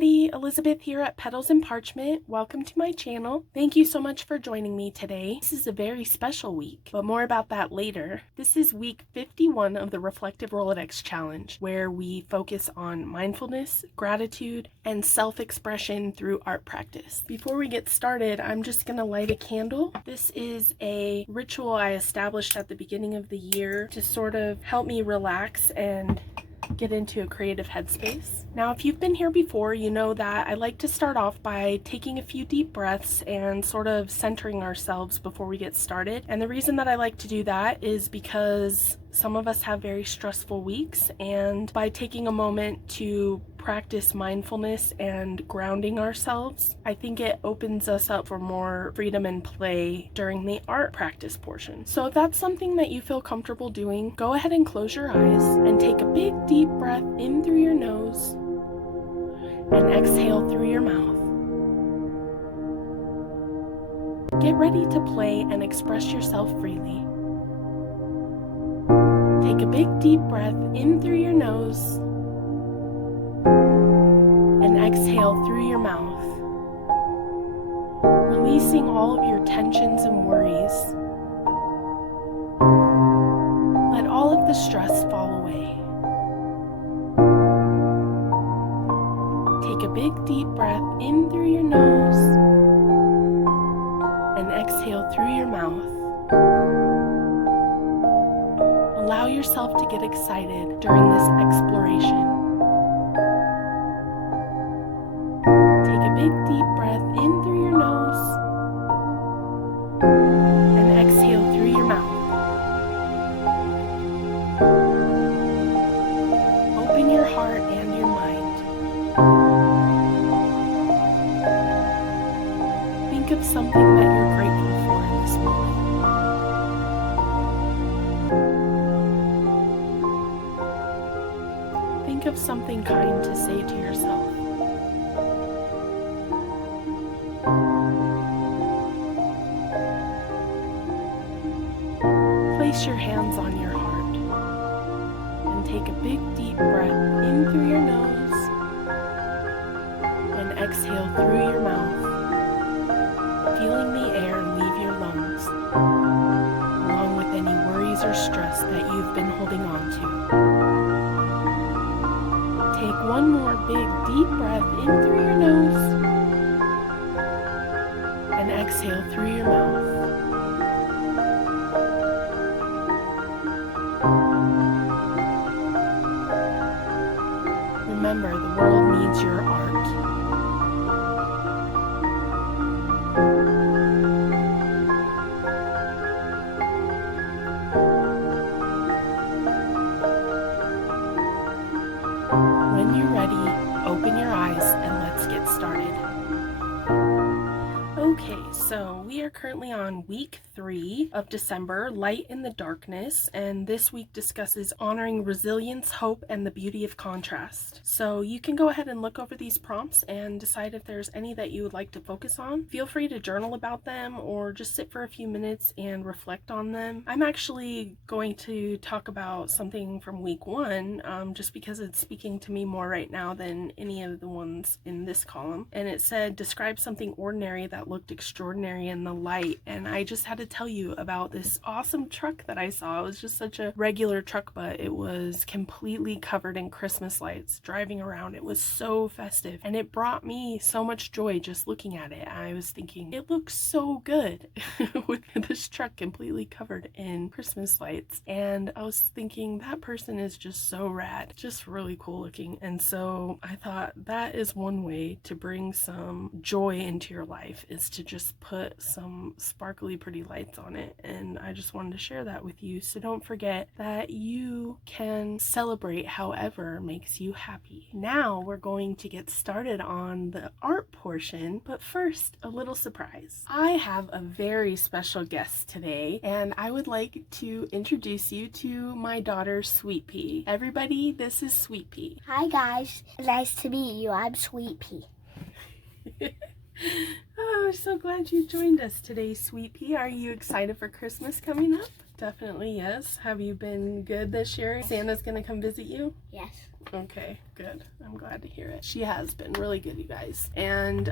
everybody, Elizabeth here at Petals and Parchment. Welcome to my channel. Thank you so much for joining me today. This is a very special week, but more about that later. This is week 51 of the Reflective Rolodex Challenge, where we focus on mindfulness, gratitude, and self-expression through art practice. Before we get started, I'm just gonna light a candle. This is a ritual I established at the beginning of the year to sort of help me relax and get into a creative headspace. Now, if you've been here before, you know that I like to start off by taking a few deep breaths and sort of centering ourselves before we get started. And the reason that I like to do that is because some of us have very stressful weeks, and by taking a moment to practice mindfulness and grounding ourselves, I think it opens us up for more freedom and play during the art practice portion. So if that's something that you feel comfortable doing, go ahead and close your eyes and take a big deep breath in through your nose and exhale through your mouth. Get ready to play and express yourself freely. Take a big deep breath in through your nose and exhale through your mouth, releasing all of your tensions and worries. Let all of the stress fall away. Take a big deep breath in through your nose and exhale through your mouth. Allow yourself to get excited during this exploration. Take a big deep breath in through your nose and exhale through your mouth. Open your heart and your mind. Think of something that you're grateful for in this moment. Think of something kind to say to yourself. Place your hands on your heart and take a big deep breath in through your nose and exhale through your mouth, feeling the air leave your lungs, along with any worries or stress that you've been holding on to. Take one more big deep breath in through your nose and exhale through your mouth. Remember, the world needs your art. When you're ready, open your eyes and let's get started. Okay, so we are currently on week 3 of December, Light in the Darkness, and this week discusses honoring resilience, hope, and the beauty of contrast. So you can go ahead and look over these prompts and decide if there's any that you would like to focus on. Feel free to journal about them or just sit for a few minutes and reflect on them. I'm actually going to talk about something from week 1, just because it's speaking to me more right now than any of the ones in this column. And it said, describe something ordinary that looked extraordinary in the light. And I just had to tell you about this awesome truck that I saw. It was just such a regular truck, but it was completely covered in Christmas lights driving around. It was so festive, and it brought me so much joy just looking at it. I was thinking, it looks so good with this truck completely covered in Christmas lights. And I was thinking, that person is just so rad, just really cool looking. And so I thought that is one way to bring some joy into your life, is to just put some sparkly pretty lights on it. And I just wanted to share that with you, so don't forget that you can celebrate however makes you happy. Now we're going to get started on the art portion, but first, a little surprise. I have a very special guest today, and I would like to introduce you to my daughter, Sweet Pea. Everybody, this is Sweet Pea. Hi guys, nice to meet you. I'm Sweet Pea. Oh, I'm so glad you joined us today, Sweet Pea. Are you excited for Christmas coming up? Definitely yes. Have you been good this year? Santa's gonna come visit you? Yes. Okay, good. I'm glad to hear it. She has been really good, you guys. And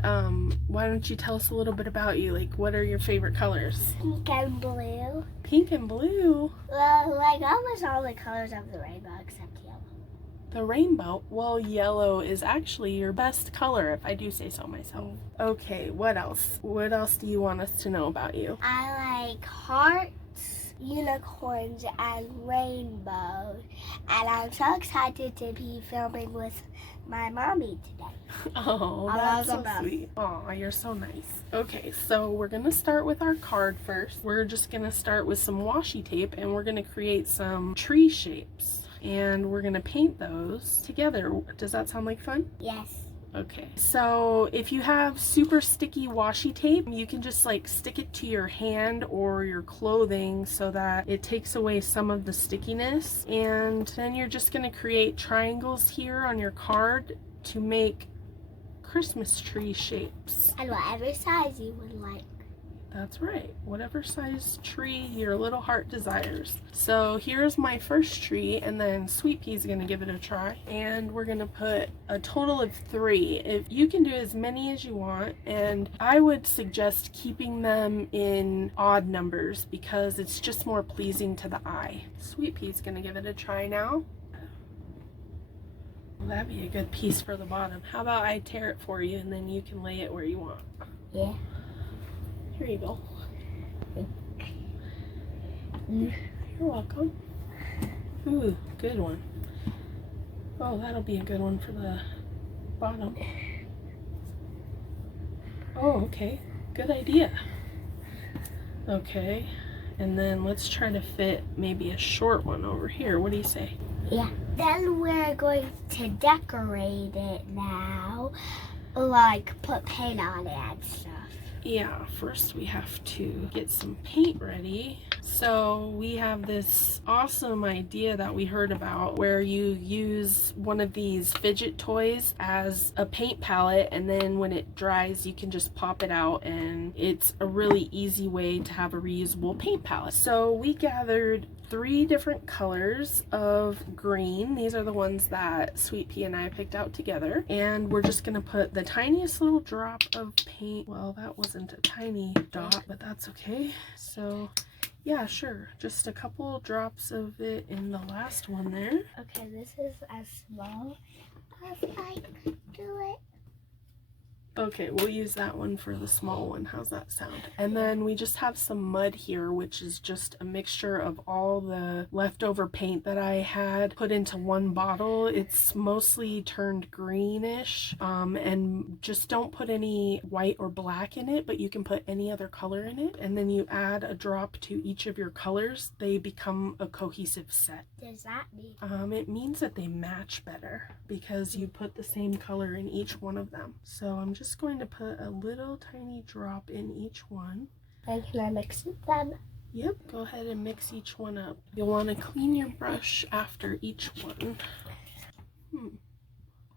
why don't you tell us a little bit about you? Like, what are your favorite colors? Pink and blue. Pink and blue? Well, like almost all the colors of the rainbow except yellow. The rainbow? Well, yellow is actually your best color, if I do say so myself. Okay, what else? What else do you want us to know about you? I like hearts, unicorns, and rainbows. And I'm so excited to be filming with my mommy today. Oh, that's so sweet. Aw, you're so nice. Okay, so we're gonna start with our card first. We're just gonna start with some washi tape and we're gonna create some tree shapes. And we're gonna paint those together. Does that sound like fun? Yes. Okay, so if you have super sticky washi tape, you can just like stick it to your hand or your clothing so that it takes away some of the stickiness. And then you're just gonna create triangles here on your card to make Christmas tree shapes. And whatever size you would like. That's right, whatever size tree your little heart desires. So here's my first tree, and then Sweet Pea's gonna give it a try. And we're gonna put a total of 3. If you can do as many as you want, and I would suggest keeping them in odd numbers because it's just more pleasing to the eye. Sweet Pea's gonna give it a try now. Well, that'd be a good piece for the bottom. How about I tear it for you and then you can lay it where you want? Yeah. Here you go. You're welcome. Ooh, good one. Oh, that'll be a good one for the bottom. Oh, okay. Good idea. Okay. And then let's try to fit maybe a short one over here. What do you say? Yeah. Then we're going to decorate it now. Like put paint on it and stuff. Yeah, first we have to get some paint ready. So we have this awesome idea that we heard about where you use one of these fidget toys as a paint palette, and then when it dries you can just pop it out, and it's a really easy way to have a reusable paint palette. So we gathered 3 different colors of green. These are the ones that Sweet Pea and I picked out together. And we're just gonna put the tiniest little drop of paint. Well, that wasn't a tiny dot, but that's okay. So yeah, sure. Just a couple drops of it in the last one there. Okay, this is as small as I could do it. Okay, we'll use that one for the small one. How's that sound? And then we just have some mud here, which is just a mixture of all the leftover paint that I had put into one bottle. It's mostly turned greenish, and just don't put any white or black in it, but you can put any other color in it. And then you add a drop to each of your colors. They become a cohesive set. What does that mean? It means that they match better because you put the same color in each one of them. So I'm just going to put a little tiny drop in each one. And can I mix it then? Yep, go ahead and mix each one up. You'll want to clean your brush after each one.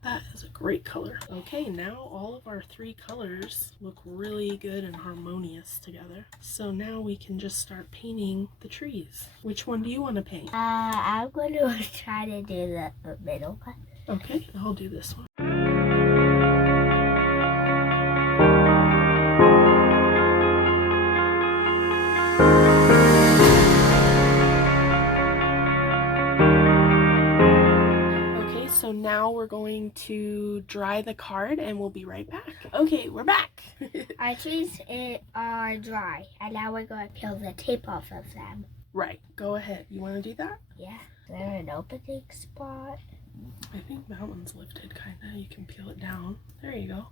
That is a great color. Okay, now all of our 3 colors look really good and harmonious together. So now we can just start painting the trees. Which one do you want to paint? I'm going to try to do the middle one. Okay, I'll do this one. So now we're going to dry the card and we'll be right back. Okay, we're back. Our trees are dry, and now we're going to peel the tape off of them. Right, go ahead. You want to do that? Yeah. Is there an opening spot? I think that one's lifted kind of. You can peel it down. There you go.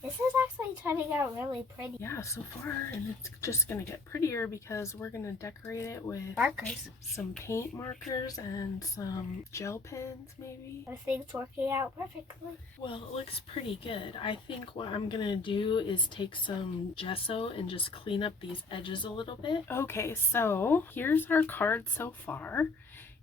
This is actually turning out really pretty. Yeah, so far, and it's just going to get prettier because we're going to decorate it with Markers. some paint markers and some gel pens maybe. Everything's working out perfectly. Well, it looks pretty good. I think what I'm going to do is take some gesso and just clean up these edges a little bit. Okay, so here's our card so far.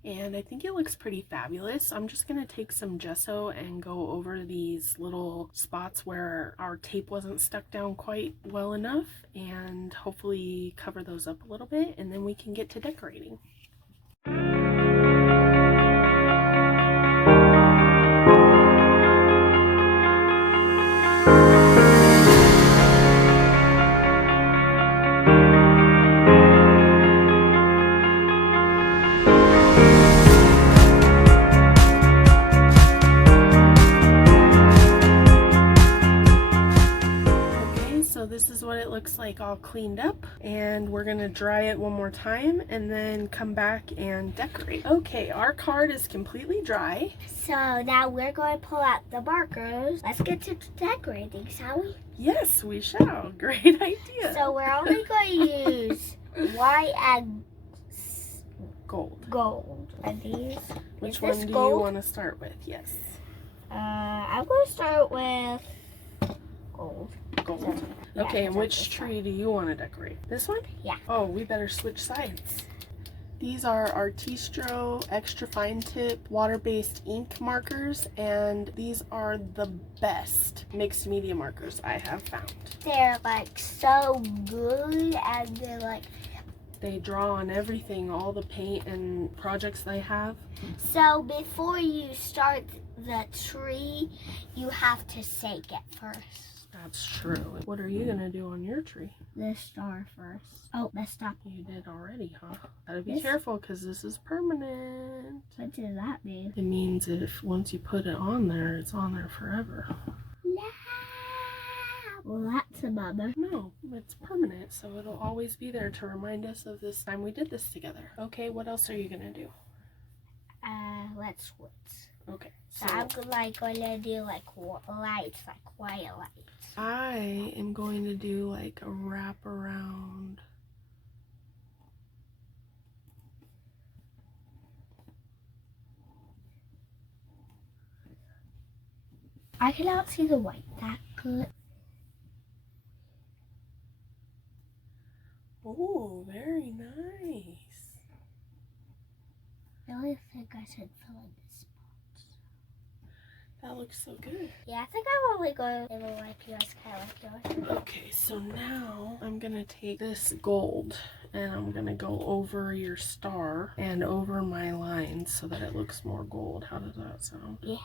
And I think it looks pretty fabulous. I'm just gonna take some gesso and go over these little spots where our tape wasn't stuck down quite well enough and hopefully cover those up a little bit, and then we can get to decorating. So this is what it looks like all cleaned up, and we're gonna dry it one more time and then come back and decorate. Okay, our card is completely dry. So now we're going to pull out the markers. Let's get to decorating, shall we? Yes, we shall. Great idea. So we're only going to use white and gold. And these. Which one do you want to start with? Yes. I'm going to start with gold. Yeah, okay, and which tree do you want to decorate? This one? Yeah. Oh, we better switch sides. These are Artistro extra fine tip water-based ink markers, and these are the best mixed media markers I have found. They're like so good, and they're like, they draw on everything, all the paint and projects they have. So before you start the tree, you have to shake it first. That's true. What are you gonna do on your tree? The star first. Oh, messed up. You did already, huh? Gotta be careful because this is permanent. What does that mean? It means if once you put it on there, it's on there forever. No. Well, that's a bummer. No, it's permanent, so it'll always be there to remind us of this time we did this together. Okay, what else are you gonna do? Let's switch. Okay. So I'm like gonna do like lights, like white lights. I am going to do like a wrap around. I cannot see the white that good. Oh, very nice. I really think I should fill in the spots. That looks so good. Yeah, I think I'm only going to like yours, kind of like yours. Okay, so now I'm gonna take this gold and I'm gonna go over your star and over my lines so that it looks more gold. How does that sound? Yeah.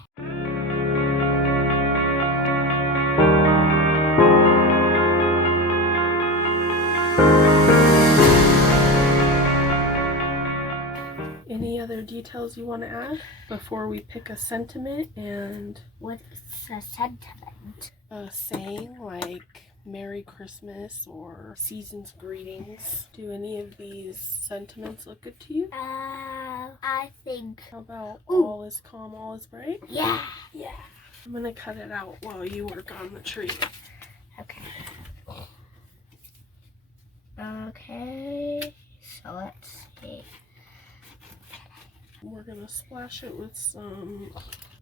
Any other details you want to add before we pick a sentiment? And what's a sentiment? A saying like Merry Christmas or Season's Greetings. Do any of these sentiments look good to you? I think. How about all is calm, all is bright? Yeah. Yeah. I'm gonna cut it out while you work on the tree. Okay. Okay. So let's see. We're gonna splash it with some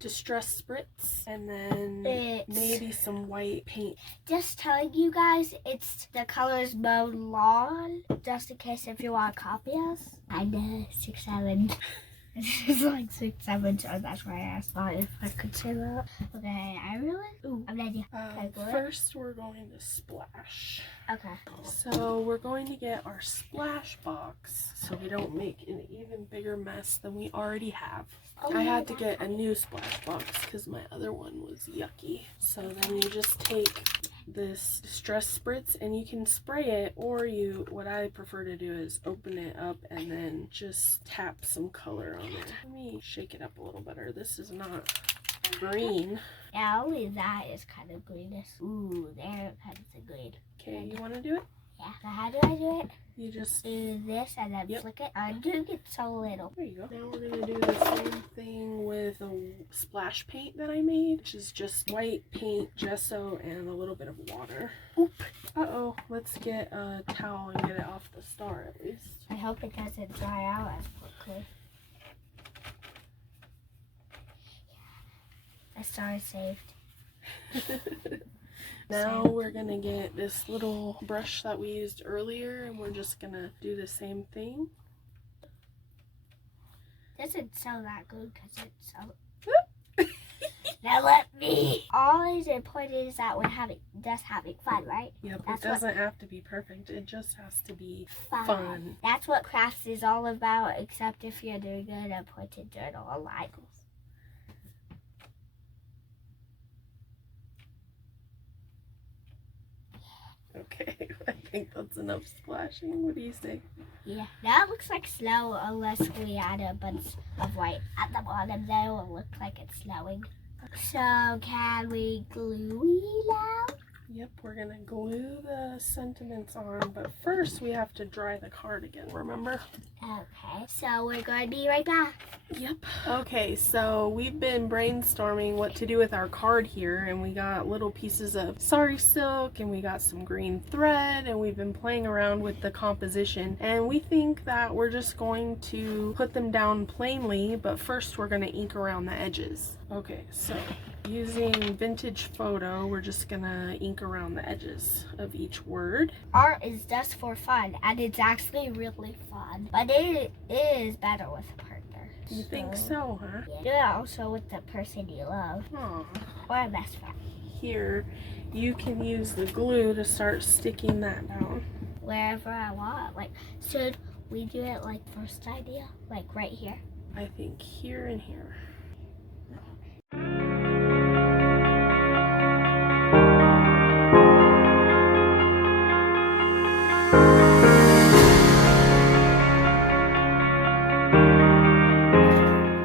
distress spritz and then maybe some white paint. Just telling you guys, it's the colors mowed lawn, just in case if you want to copy us. I know, 6'7". It's like 6'7", so that's why I asked if I could say that. Okay, I'm ready. First, we're going to splash. Okay. So we're going to get our splash box so we don't make an even bigger mess than we already have. I had to get a new splash box because my other one was yucky. So then you just take this distress spritz and you can spray it, or what I prefer to do is open it up and then just tap some color on it. Let me shake it up a little better. This is not green. Yeah, only that is kind of greenish. Ooh, there kind of green. Okay, you want to do it? Yeah. So how do I do it? You just do this and then flick it. I'm doing it so little. There you go. Now we're going to do the same thing with the splash paint that I made, which is just white paint, gesso, and a little bit of water. Oop. Uh-oh. Let's get a towel and get it off the star at least. I hope it doesn't dry out as quickly. The star is saved. Now we're gonna get this little brush that we used earlier and we're just gonna do the same thing. doesn't sound that good because it's so. Now let me. All is important is that we're just having fun, right? Yep, That's it doesn't have to be perfect. It just has to be fun. fun. That's what crafts is all about, except if you're doing an important journal or libels. Okay, I think that's enough splashing. What do you say? Yeah, that looks like snow unless we add a bunch of white at the bottom. Then it will look like it's snowing. So can we glue it out? Yep, we're gonna glue the sentiments on, but first we have to dry the card again, remember? Okay, so we're going to be right back. Yep. Okay, so we've been brainstorming what to do with our card here, and we got little pieces of sari silk, and we got some green thread, and we've been playing around with the composition, and we think that we're just going to put them down plainly, but first we're gonna ink around the edges. Okay, so using vintage photo, we're just gonna ink around the edges of each word. Art is just for fun, and it's actually really fun, but it is better with a partner. You think so, huh? Yeah, do it also with the person you love. Aw. Or a best friend. Here, you can use the glue to start sticking that down. Wherever I want. Like, should we do it like first idea? Like right here? I think here and here.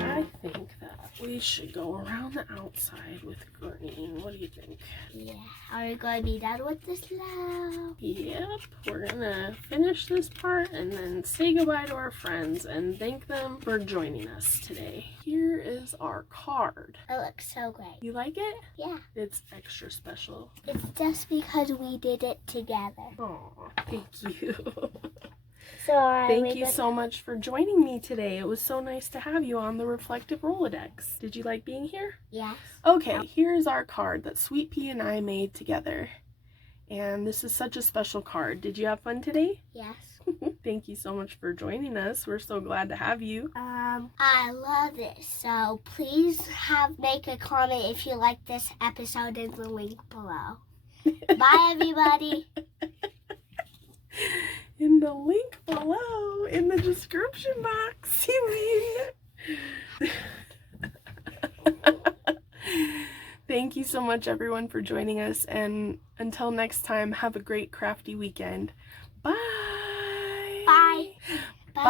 I think that we should go around the outside with green. What do you think? Yeah. Are we going to be done with this now? Yep, we're gonna finish this part and then say goodbye to our friends and thank them for joining us today. Here is our card. It looks so great. You like it? Yeah. It's extra special. It's just because we did it together. Aw, thank you. So Thank you so much for joining me today. It was so nice to have you on the Reflective Rolodex. Did you like being here? Yes. Okay, here's our card that Sweet Pea and I made together. And this is such a special card. Did you have fun today? Yes. Thank you so much for joining us. We're so glad to have you. I love it. So please make a comment if you like this episode in the link below. Bye, everybody. In the link below, in the description box, you mean. Thank you so much, everyone, for joining us. And until next time, have a great crafty weekend. Bye. Bye. Bye.